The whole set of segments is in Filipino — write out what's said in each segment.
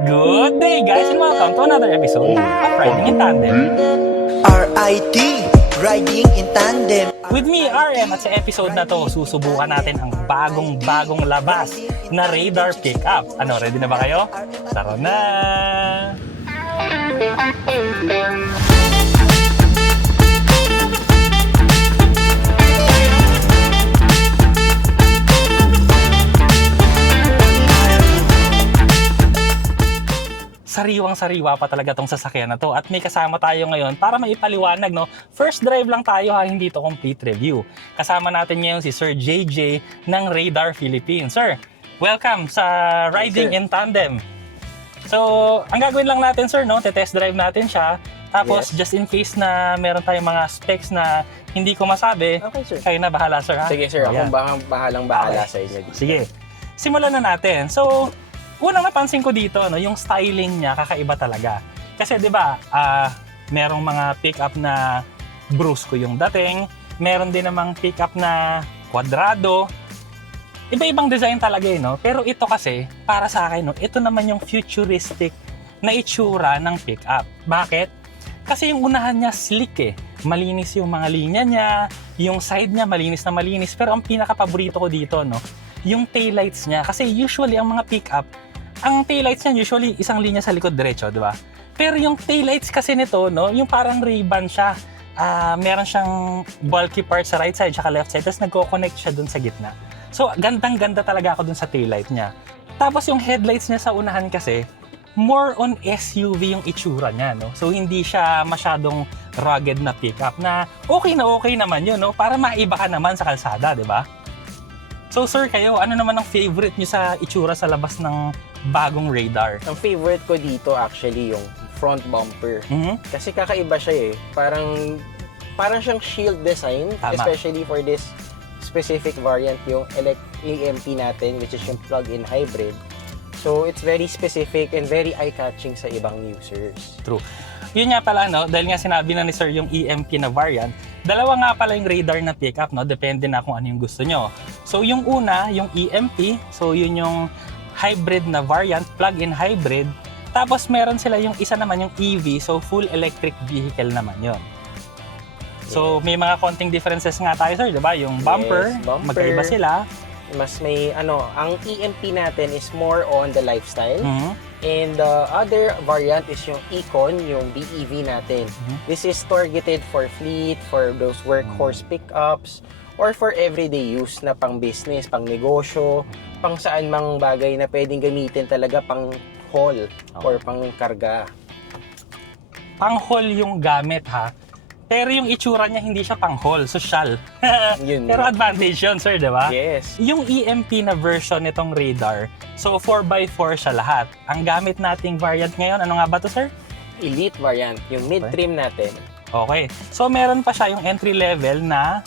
Good day guys and welcome to another episode of Riding in Tandem. RIT, Riding in Tandem. With me, RM, at sa episode na to, susubukan natin ang bagong labas na radar pickup. Ano, ready na ba kayo? Tara na! Sariwang-sariwa pa talaga tong sasakyan na to at may kasama tayo ngayon para maipaliwanag, no? First drive lang tayo ha, hindi to complete review. Kasama natin ngayon si Sir JJ ng Radar Philippines. Sir, welcome sa Riding in Tandem. So, ang gagawin lang natin, sir, no? Te-test drive natin siya. Tapos, just in case na meron tayong mga specs na hindi ko masabi, Okay, sir. kayo na bahala, sir, ha? Sige, sir. Ayan. Akong bahala sa inyo dito. Sige, simulan na natin. So, unang napansin ko dito, no, yung styling niya kakaiba talaga. Kasi 'di ba, merong mga pickup na brusco yung dating, meron din namang pickup na kwadrado. Iba-ibang design talaga no. Pero ito kasi para sa akin, no, ito naman yung futuristic na itsura ng pickup. Bakit? Kasi yung unahan niya slick eh. Malinis yung mga linya niya, yung side niya malinis na malinis. Pero ang pinaka-paborito ko dito, no, yung taillights niya. Kasi usually ang mga pickup, ang taillights niya usually isang linya sa likod diretso, di ba? Pero yung taillights kasi nito, no, yung parang Ray-Ban siya. Meron siyang bulky part sa right side at left side, tapos nagko-connect siya dun sa gitna. So, gandang-ganda talaga ako dun sa taillight niya. Tapos yung headlights niya sa unahan kasi, more on SUV yung itsura niya, no? So, hindi siya masyadong rugged na pickup na okay naman yun, no? Para maiba ka naman sa kalsada, di ba? So, sir, kayo, ano naman ang favorite niyo sa itsura sa labas ng bagong radar? Ang favorite ko dito actually yung front bumper. Kasi kakaiba siya eh. Parang siyang shield design. Tama. Especially for this specific variant, yung EMP natin, which is yung plug-in hybrid. So, it's very specific and very eye-catching sa ibang users. True. Yun nga pala, no, dahil nga sinabi na ni sir yung EMP na variant, dalawa nga pala yung radar na pickup, no, depende na kung ano yung gusto nyo. So yung una, yung EMP, so yun yung hybrid na variant, plug-in hybrid. Tapos meron sila yung isa naman yung EV, so full electric vehicle naman yun. So may mga konting differences nga tayo, sir, di ba? Yung bumper, Yes, bumper. magkaiba sila. Mas may, ang EMP natin is more on the lifestyle. Mhm. And the other variant is yung Econ, yung BEV natin. This is targeted for fleet, for those workhorse pickups, or for everyday use na pang business, pang negosyo, pang saan mang bagay na pwedeng gamitin talaga pang haul or pang karga. Pang-haul yung gamit, ha? Pero yung itsura niya hindi siya pang-haul, social. Yun. Pero advantage yun, sir, di ba? Yes. Yung EMP na version nitong radar, so 4x4 siya lahat. Ang gamit nating variant ngayon, ano nga ba to, sir? Elite variant, yung mid-trim natin. Okay. So meron pa siya yung entry level na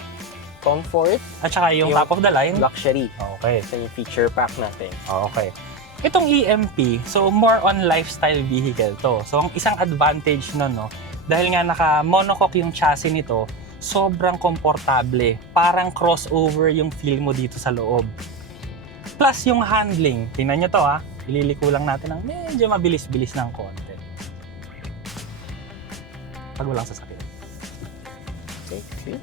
Comfort, at saka yung top of the line. luxury. Okay. Ito yung feature pack natin. Okay. Itong EMP, so more on lifestyle vehicle to. So ang isang advantage nun, no, dahil nga naka-monocoque yung chassis nito, sobrang komportable. Parang crossover yung feel mo dito sa loob. Plus yung handling. Tingnan nyo to, ha. Ililiko lang natin ng medyo mabilis-bilis ng konti. Pag walang sasakyan. Okay, see?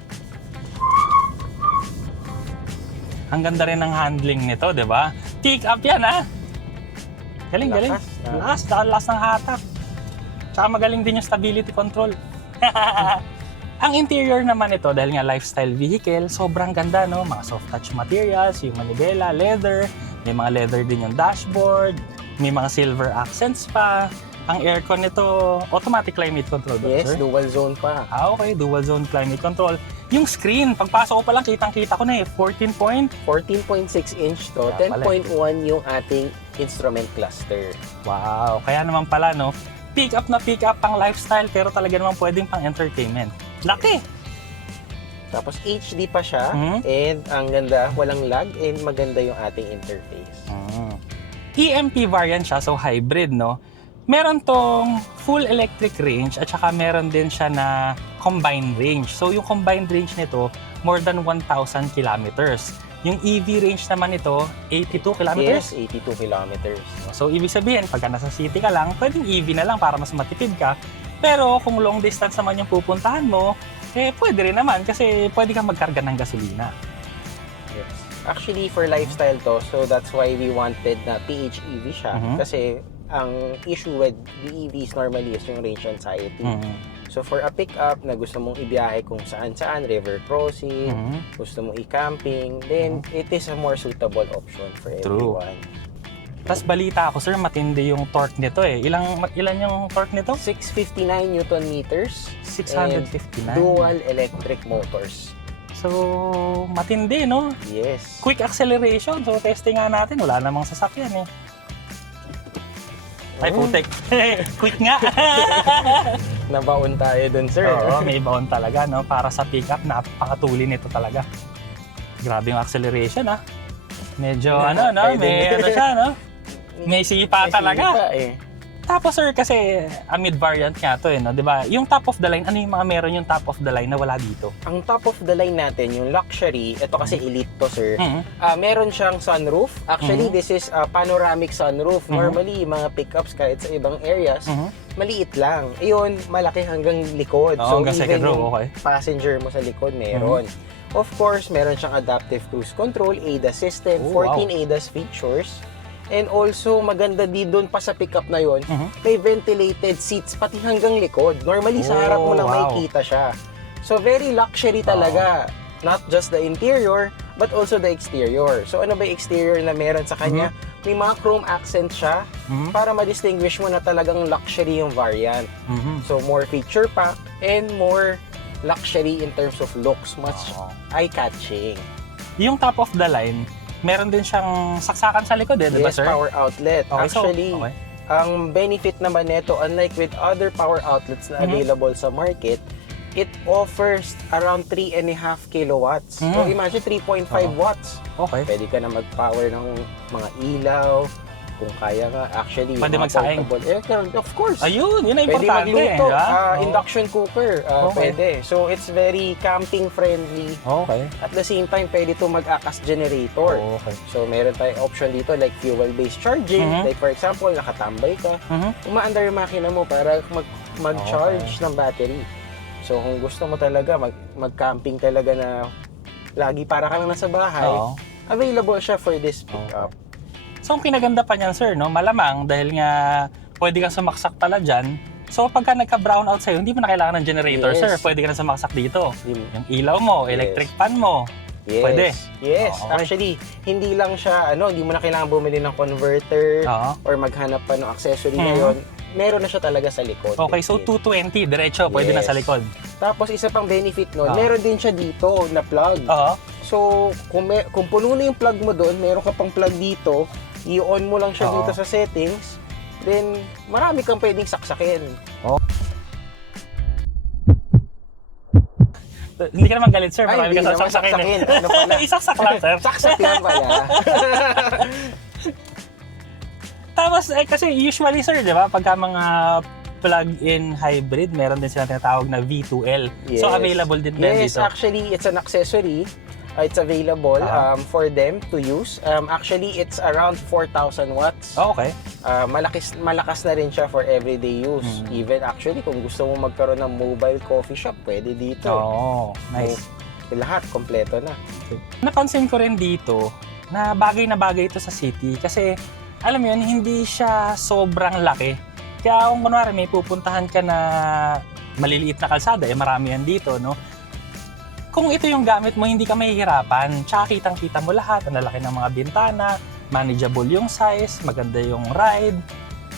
Ang ganda rin ng handling nito, di ba? Pick up yan, ha? Galing. Lakas. Lakas ng hatak. Tsaka magaling din yung stability control. Ang interior naman ito, dahil nga lifestyle vehicle, sobrang ganda, no? Mga soft touch materials, yung manibela, leather, may mga leather din yung dashboard, may mga silver accents pa. Ang aircon nito, automatic climate control ba, Yes, sir? dual zone pa. Okay, dual zone climate control. Yung screen, pagpasok ko pa lang, kitang-kita ko na 14.6 inch to, Kaya pala. 10.1 yung ating instrument cluster. Wow, kaya naman pala, no? Pick up pang lifestyle, pero talaga naman pwedeng pang entertainment. Laki! Tapos HD pa siya, Mhm. and ang ganda, walang lag, and maganda yung ating interface. EMP variant siya, so hybrid, no? Meron tong full electric range at saka meron din siya na combined range. So yung combined range nito, more than 1,000 kilometers. Yung EV range naman ito, 82 kilometers. Yes, 82 kilometers. So, ibig sabihin, pagka nasa city ka lang, pwedeng EV na lang para mas matipid ka. Pero kung long distance naman yung pupuntahan mo, pwede rin naman kasi pwede kang magkarga ng gasolina. Yes. Actually, for lifestyle to, so that's why we wanted na PHEV siya. Kasi ang issue with BEVs normally is yung range anxiety. So for a pickup na gusto mong ibiyahe kung saan-saan, river crossing, gusto mong i-camping, then it is a more suitable option for everyone. Tapos balita ako, sir, matindi yung torque nito eh. Ilan yung torque nito? 659 Newton meters. 659. Dual electric motors. So, matindi, no? Yes. Quick acceleration. So, testing nga natin. Wala namang sasakyan eh. Ay, putek. Quick nga. Nabaon tayo dun, sir. Oo, may baon talaga, no? Para sa pickup, napakatuli nito talaga. Grabe yung acceleration, ah. Medyo, may siya, no? May sipa talaga. Tapos, sir, kasi mid-variant nga to, no? Diba? Yung top of the line, ano yung mga meron yung top of the line na wala dito? Ang top of the line natin, yung luxury, ito kasi elite to, sir. Meron siyang sunroof. Actually, this is a panoramic sunroof. Normally, mga pickups kahit sa ibang areas, maliit lang. Iyon, malaki hanggang likod. So, even yung passenger mo sa likod, meron. Of course, meron siyang adaptive cruise control, ADAS system, 14 ADAS features. And also, maganda din doon pa sa pickup na yon, may ventilated seats pati hanggang likod. Normally, sa harap mo lang makikita siya. So, very luxury talaga. Not just the interior, but also the exterior. So, ano ba yung exterior na meron sa kanya? May mga chrome accent siya para ma-distinguish mo na talagang luxury yung variant. So, more feature pack and more luxury in terms of looks. Much eye-catching. Yung top of the line, meron din siyang saksakan sa likod eh, di ba, Yes, sir? power outlet. Okay, Actually, ang benefit naman nito, unlike with other power outlets na available sa market, it offers around 3.5 kilowatts. So imagine 3.5 watts. Okay. Pwede ka na mag-power ng mga ilaw, kung kaya nga. Actually, pwede mga magsaing. portable of course. Ayun, yun ang Pwede importante. magluto, Diba? induction cooker, pwede. So it's very camping friendly. Okay. At the same time, pwede ito mag-akas generator. Okay. So, meron tayong option dito like fuel-based charging. Like for example, nakatambay ka, umaandar yung makina mo para mag-charge ng battery. So, kung gusto mo talaga, mag-camping talaga na lagi para ka lang nasa bahay, available siya for this pickup. So, ang pinaganda pa niyan, sir, no? Malamang dahil nga pwede kang sumaksak pala dyan. So, pagka nagka-brown out sa'yo, hindi mo na kailangan ng generator, sir. Pwede ka na sumaksak dito. Yung ilaw mo, electric fan mo. Yes. Pwede. Yes. Okay. Actually, hindi lang siya, hindi mo na kailangan bumili ng converter or maghanap pa ng accessory na yun. Meron na siya talaga sa likod. Okay, so 220, diretso, pwede na sa likod. Tapos, isa pang benefit nun, meron din siya dito na plug. So, kung puno na yung plug mo doon, meron ka pang plug dito, i-on mo lang siya dito sa settings, then marami kang pwedeng saksakin. Hindi ka naman galit, sir. Ay, Marami hindi ka naman saksakin. saksakin. Ano pala? Isaksak lang, sir. Saksak lang pala. Tapos, kasi usually, sir, di ba, pagka mga plug-in hybrid, meron din silang tinatawag na V2L. Yes. So, available din Yes, dito. actually, it's an accessory. It's available for them to use. Actually, it's around 4,000 watts. Okay. Malakas na rin siya for everyday use. Even actually, kung gusto mo magkaroon ng mobile coffee shop, pwede dito. Nice. Lahat, kompleto na. Napansin ko rin dito na bagay ito sa city kasi alam mo yun, hindi siya sobrang laki. Kaya kung kunwari may pupuntahan ka na maliliit na kalsada, marami yan dito, no? Kung ito yung gamit mo, hindi ka mahihirapan. Tsaka kitang-kita mo lahat. Ang lalaki ng mga bintana, manageable yung size, maganda yung ride.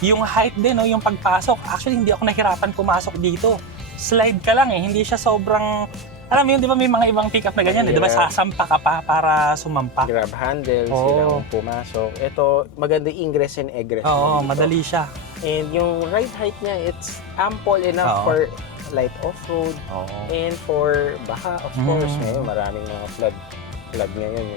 Yung height din, no? Yung pagpasok. Actually, hindi ako nahirapan pumasok dito. Slide ka lang Hindi siya sobrang... Alam mo yun, di ba may mga ibang pickup na ganyan? Di ba sasampa ka pa para sumampa? Grab handle, silang pumasok. Ito, maganda ingress and egress. Madali siya. And yung ride height niya, it's ample enough for light off-road and for baha, of course. Ngayon, maraming mga flood ngayon.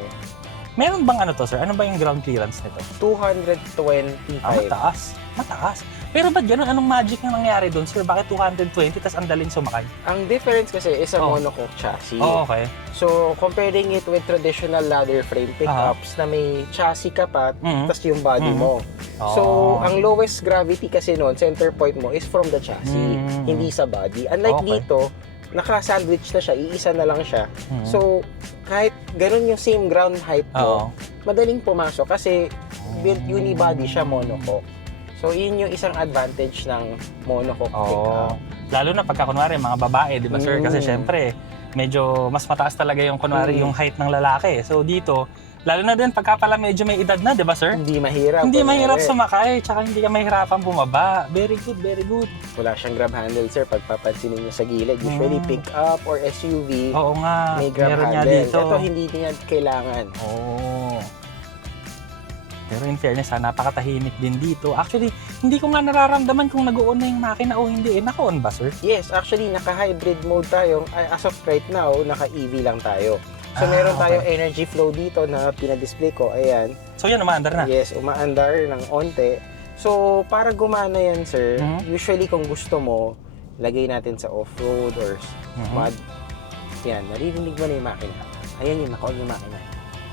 Meron bang ano to, sir? Ano ba yung ground clearance nito? 225. Mataas. Mataas. Pero ba't ganun? Anong magic na nangyari doon, sir? Bakit 220 tas ang daling sumakay? Ang difference kasi is a Oh. monocoque chassis. Okay. So, comparing it with traditional ladder frame pickups na may chassis ka pa, Mhm. tas yung body Mhm. mo. So, Oh. ang lowest gravity kasi noon, center point mo is from the chassis, Mhm. hindi sa body. Unlike Okay. dito, naka-sandwich na siya, iisa na lang siya. Mhm. So, kahit ganun yung same ground height Oo. mo, madaling pumasok kasi built unibody siya, monocoque. So, yun yung isang advantage ng monocoque Oo. pickup. Lalo na pagka kunwari mga babae, di ba, sir? Kasi syempre, medyo mas mataas talaga yung kunwari yung height ng lalaki. So dito, lalo na din pagka pala medyo may edad na, di ba, sir? Hindi mahirap. Hindi kunwari. mahirap sumakay, tsaka hindi ka mahirapan bumaba. Very good, very good. Wala siyang grab handle, sir. Pagpapansinin niyo sa gilid, usually pickup or SUV, Oo nga, may grab meron nga handle. dito. Ito, hindi niya kailangan. Oo. Pero in fairness, napakatahimik din dito. Actually, hindi ko nga nararamdaman kung nag-on na yung makina o hindi. Naka-on ba, sir? Yes, actually, naka-hybrid mode tayo. As of right now, naka-EV lang tayo. So, meron okay. tayong energy flow dito na pinadisplay ko. Ayan. So yan, umaandar na. Yes, umaandar ng onte. So, para gumana yan, sir, usually kung gusto mo, lagay natin sa off-road or mud. Yan, naririnig mo na yung makina. Ayan yung naka-on yung makina.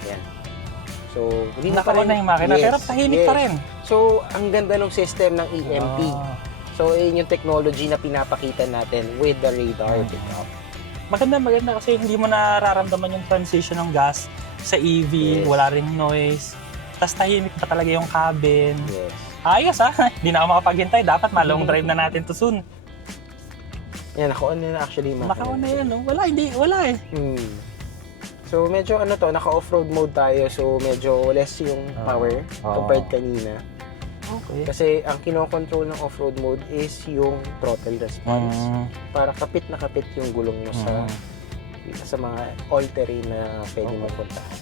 Ayan. So, hindi Naka-on na yung makina, pero tahimik pa rin. So, ang ganda ng system ng EMP. Ah. So, yun yung technology na pinapakita natin with the radar pickup. Maganda kasi hindi mo nararamdaman yung transition ng gas sa EV, Yes. wala ring noise. Tapos tahimik pa talaga yung cabin. Yes. Ayos hindi na ako makapaghintay. Dapat ma-long drive na natin to soon. Yan, naka-on na actually yung makina. Naka-on na yan, no? Wala eh. So, medyo naka-off-road mode tayo. So, medyo less yung power compared kanina. Okay. Kasi ang kinokontrol ng off-road mode is yung throttle response. Para kapit na kapit yung gulong mo sa mga all-terrain na pwede mapuntahan.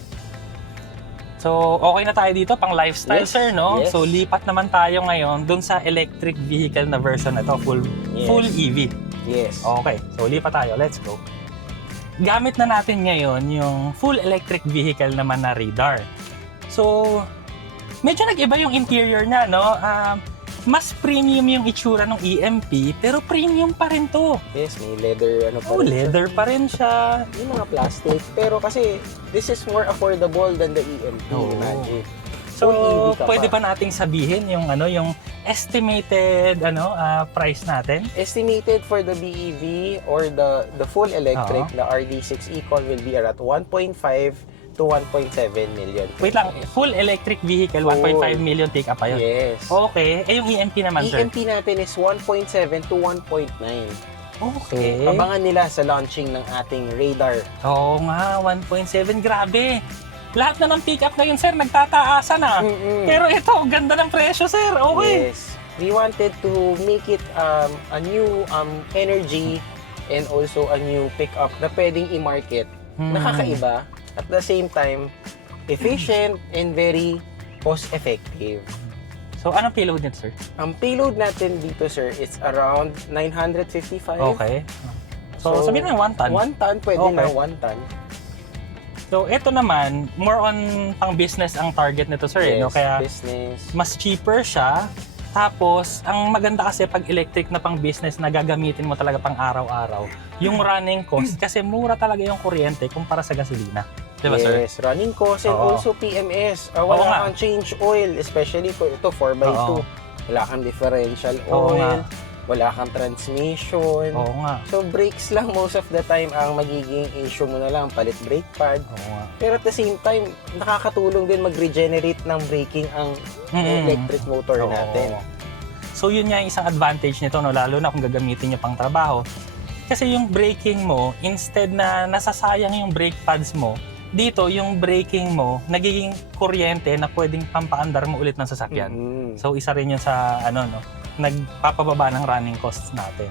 So, okay na tayo dito pang lifestyle, Yes, sir, no? yes. So, lipat naman tayo ngayon dun sa electric vehicle na version na to, full EV. Yes. Okay, so lipat tayo. Let's go. Gamit na natin ngayon yung full electric vehicle naman na radar. So, medyo nag-iba yung interior niya, no? Mas premium yung itsura ng EMP, pero premium pa rin to. Yes, may leather Oh, leather pa rin siya. Yung mga plastic. Pero kasi, this is more affordable than the EMP, Oo. imagine. So, Full EV ka pwede pa. pa nating sabihin yung yung estimated price natin? Estimated for the BEV or the full electric, the RD6 e-Con will be around 1.5 to 1.7 million. Wait lang, full electric vehicle, 1.5 million take up pa yun? Yes. Okay, yung EMP naman, sir? EMP natin is 1.7 to 1.9. Okay. So, abangan nila sa launching ng ating radar. Oo nga, 1.7, grabe. Lahat na ng pick-up ngayon, sir, nagtataasan na. Pero ito, ganda ng presyo, sir. Okay. Yes. We wanted to make it a new energy and also a new pickup na pwedeng i-market. Nakakaiba. At the same time, efficient and very cost-effective. So, anong payload nito, sir? Ang payload natin dito, sir, is around 955. Okay. So sabihin mo 1 ton. 1 ton, pwede Okay. na 1 ton. So, ito naman, more on pang business ang target nito, sir. Yes, No? Kaya business. mas cheaper siya. Tapos, ang maganda kasi pag electric na pang business na gagamitin mo talaga pang araw-araw, yung running cost, kasi mura talaga yung kuryente kumpara sa gasolina. Di ba, sir? Yes, running cost and Oo. also PMS. Oo nga. Wala kang change oil, especially kung ito 4x2. Oo. Wala kang differential Oo nga. oil. Wala kang transmission. Oo nga. So, brakes lang most of the time ang magiging issue mo na lang, palit brake pad. Oo nga. Pero at the same time, nakakatulong din mag-regenerate ng braking ang electric motor Oo. natin. So yun nga yung isang advantage nito, no? Lalo na kung gagamitin nyo pang trabaho. Kasi yung braking mo, instead na nasasayang yung brake pads mo, dito yung braking mo, nagiging kuryente na pwedeng pampaandar mo ulit ng sasakyan. So isa rin yun sa nagpapababa ng running costs natin.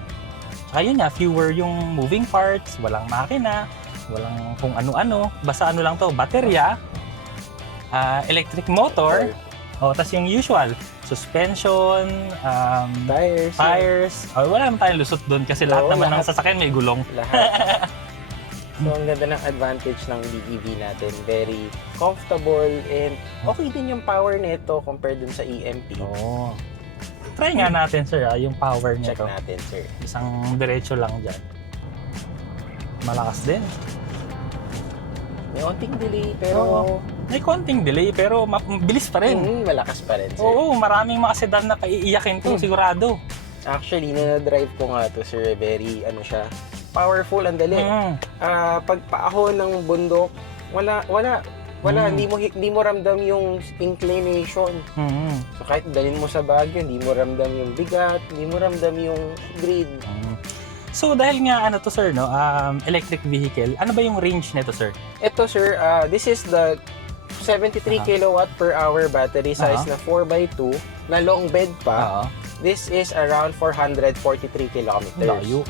Saka yun nga, fewer yung moving parts, walang makina, walang kung ano-ano, basta ano lang to, baterya, electric motor, tas yung usual, suspension, Tires. wala naman tayong lusot doon kasi lahat Oo, naman ng lahat. sasakyan may gulong. Lahat. So, ang ganda ng advantage ng BEV natin. Very comfortable and okay din yung power nito compared dun sa EMP. Oo. Try nga natin, sir, yung power Check nito. natin, sir. Isang diretso lang dyan. Malakas din. May onting delay, pero May konting delay, pero bilis pa rin. malakas pa rin, sir. Oo, maraming mga sedan na paiiyakin to, sigurado. Actually, na-drive ko nga to, sir. Very, powerful, ang dali. Pagpaahon ng bundok, hindi mo ramdam yung inclination. So kahit dalhin mo sa Baguio, hindi mo ramdam yung bigat, hindi mo ramdam yung grade. So dahil nga to sir, no, electric vehicle, ano ba yung range nito, sir? Ito, sir, this is the 73 kilowatt per hour battery size na 4x2 na long bed pa. This is around 443 kilometers. Layo.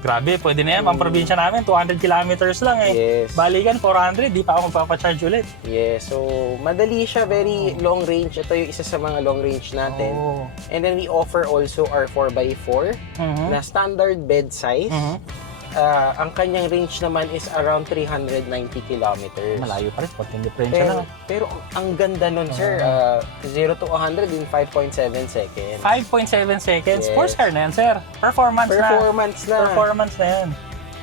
Grabe, pwede na yan. Ang probinsya namin, 200 kilometers lang eh. Yes. Balikan, 400, di pa ako magpapacharge ulit. Yes, so madali siya, very long range. Ito yung isa sa mga long range natin. And then we offer also our 4x4 na standard bed size. Ang kanyang range naman is around 390 kilometers. Malayo pa rin, konting diferensya na. Pero ang ganda nun, sir. 0 to 100 in 5.7 seconds. 5.7 seconds, Yes. sports car na yan, sir. Performance na. Performance na yan.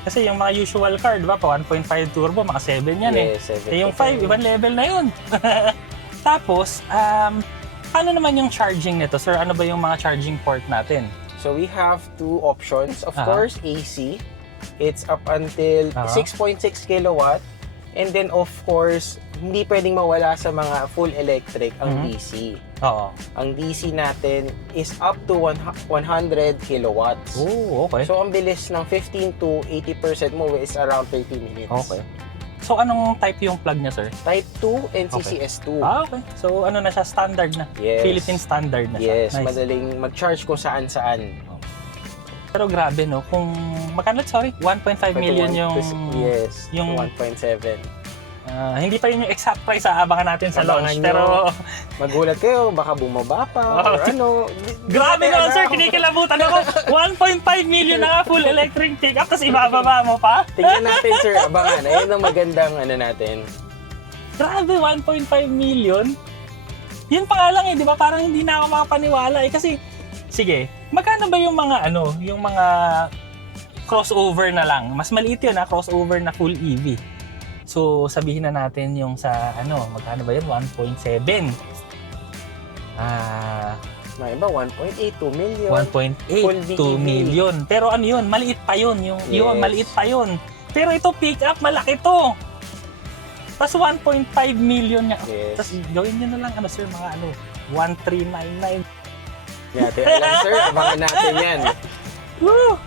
Kasi yung mga usual car, di ba, pa 1.5 turbo, mga 7 yan Yes, Yung 5, ibang level na yun. Tapos, paano naman yung charging nito, sir? Ano ba yung mga charging port natin? So we have two options. Of course, AC. It's up until 6.6 kilowatt. And then, of course, hindi pwedeng mawala sa mga full electric ang DC. Oo. Ang DC natin is up to 100 kilowatts. Oh, okay. So, ang bilis ng 15 to 80% mo is around 30 minutes. Okay. So, anong type yung plug niya, sir? Type 2 and CCS2. Okay. So, ano na siya? Standard na? Yes. Philippine standard na siya? Yes, madaling mag-charge kung saan-saan. Pero grabe, no? Kung, magkano, sorry? 1.5 million yung... Yes, yung 1.7. Hindi pa yun yung exact price, abangan natin sa launch. Abangan Pero, magulat kayo, baka bumaba pa or ano. grabe naman, sir, kinikilabutan ako. 1.5 million na nga full electric pick-up, tapos ibababa mo pa? Tingnan natin, sir, abangan. Ayun ang magandang natin. Grabe, 1.5 million? Yun pa nga lang di ba? Parang hindi na ako makapaniwala kasi, sige, magkano ba yung mga yung mga crossover na lang? Mas maliit yun crossover na full EV. So, sabihin na natin yung sa magkano ba yun? 1.7. May iba, 1.8, 2 million. 1.8 2 million. Pero yun, maliit pa yun. Yun, maliit pa yun. Pero ito, pick up, malaki to. Tapos 1.5 million niya. Yes. Tapos gawin nyo na lang, sir, mga 1399. Natin alam, sir, abangan natin yan. Woo!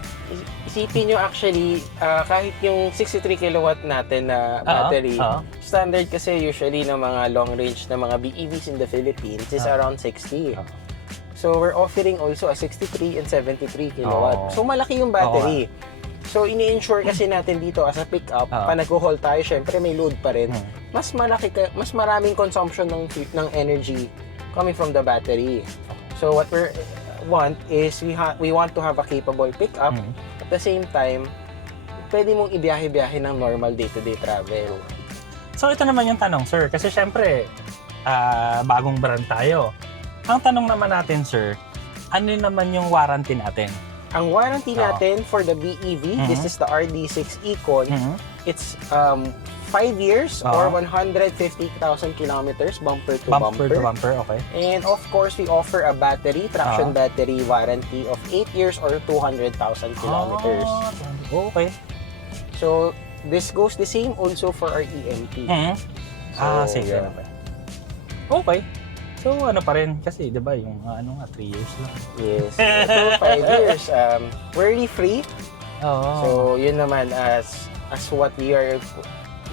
Isipin nyo actually, kahit yung 63 kilowatt natin na battery, standard kasi usually ng mga long range na mga BEVs in the Philippines is around 60. So we're offering also a 63 and 73 kilowatt. So malaki yung battery. So ini-ensure kasi natin dito as a pick-up, pa nag-haul tayo, syempre may load pa rin. Mas maraming consumption ng energy coming from the battery. So what we want is we want to have a capable pick-up. At the same time, pwede mong ibiyahe-biyahe ng normal day-to-day travel. So ito naman yung tanong, sir. Kasi syempre, bagong brand tayo. Ang tanong naman natin, sir, ano naman yung warranty natin? Ang warranty natin for the BEV, this is the RD6 Econ, it's 5 years or 150,000 kilometers bumper to bumper. Bumper to bumper, okay. And of course, we offer a traction battery warranty of 8 years or 200,000 kilometers. Okay. So, this goes the same also for our EMP. Sige. yeah. Okay. So, pa rin? Kasi, di ba, yung 3 years lang. Yes. Ito, 5 years. Worry-free. So, yun naman as what we are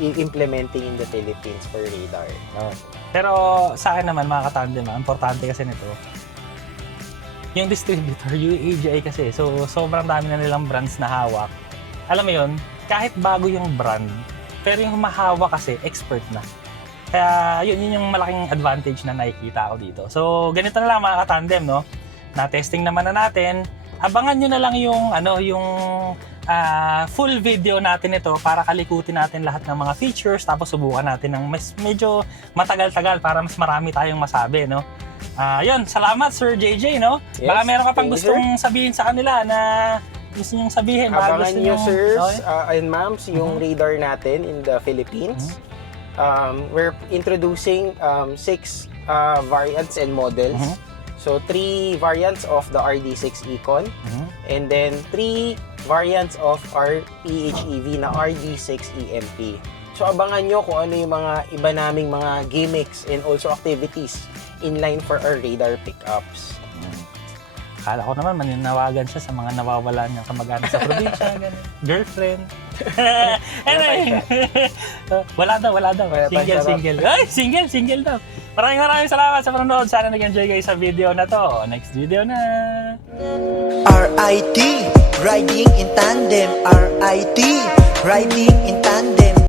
implementing in the Philippines for radar. Pero sa akin naman, mga katandem, importante kasi nito, yung distributor, UAGI kasi, so sobrang dami na nilang brands na hawak. Alam mo yun, kahit bago yung brand, pero yung humahawak kasi, expert na. Kaya yun yung malaking advantage na nakikita ko dito. So ganito na lang mga katandem, no? Na-testing naman na natin. Abangan nyo na lang yung full video natin ito para kalikutin natin lahat ng mga features tapos subukan natin ng medyo matagal-tagal para mas marami tayong masabi, no? Yun, salamat Sir JJ, no? Yes, Baka meron ka pang thank you, gustong sabihin sa kanila na gusto niyong sabihin. Baka Abangan gusto nyo, niyong- sirs Okay. and ma'ams, yung radar natin in the Philippines. We're introducing 6 variants and models. So 3 variants of the RD6 Econ, and then 3 variants of our PHEV na RD6 EMP. So abangan nyo kung ano yung mga iba naming mga gimmicks and also activities in line for our radar pickups. Akala ko naman mananawagan siya sa mga nawawalan niyang kamag-anak sa probinsya, ganun. Girlfriend. Anyway, wala daw. Wala pa siya, Single. Ay, single daw. Maraming salamat sa panonood. Sana nag-enjoy kayo sa video na to. Next video na. RIT, riding in tandem. RIT, riding in tandem.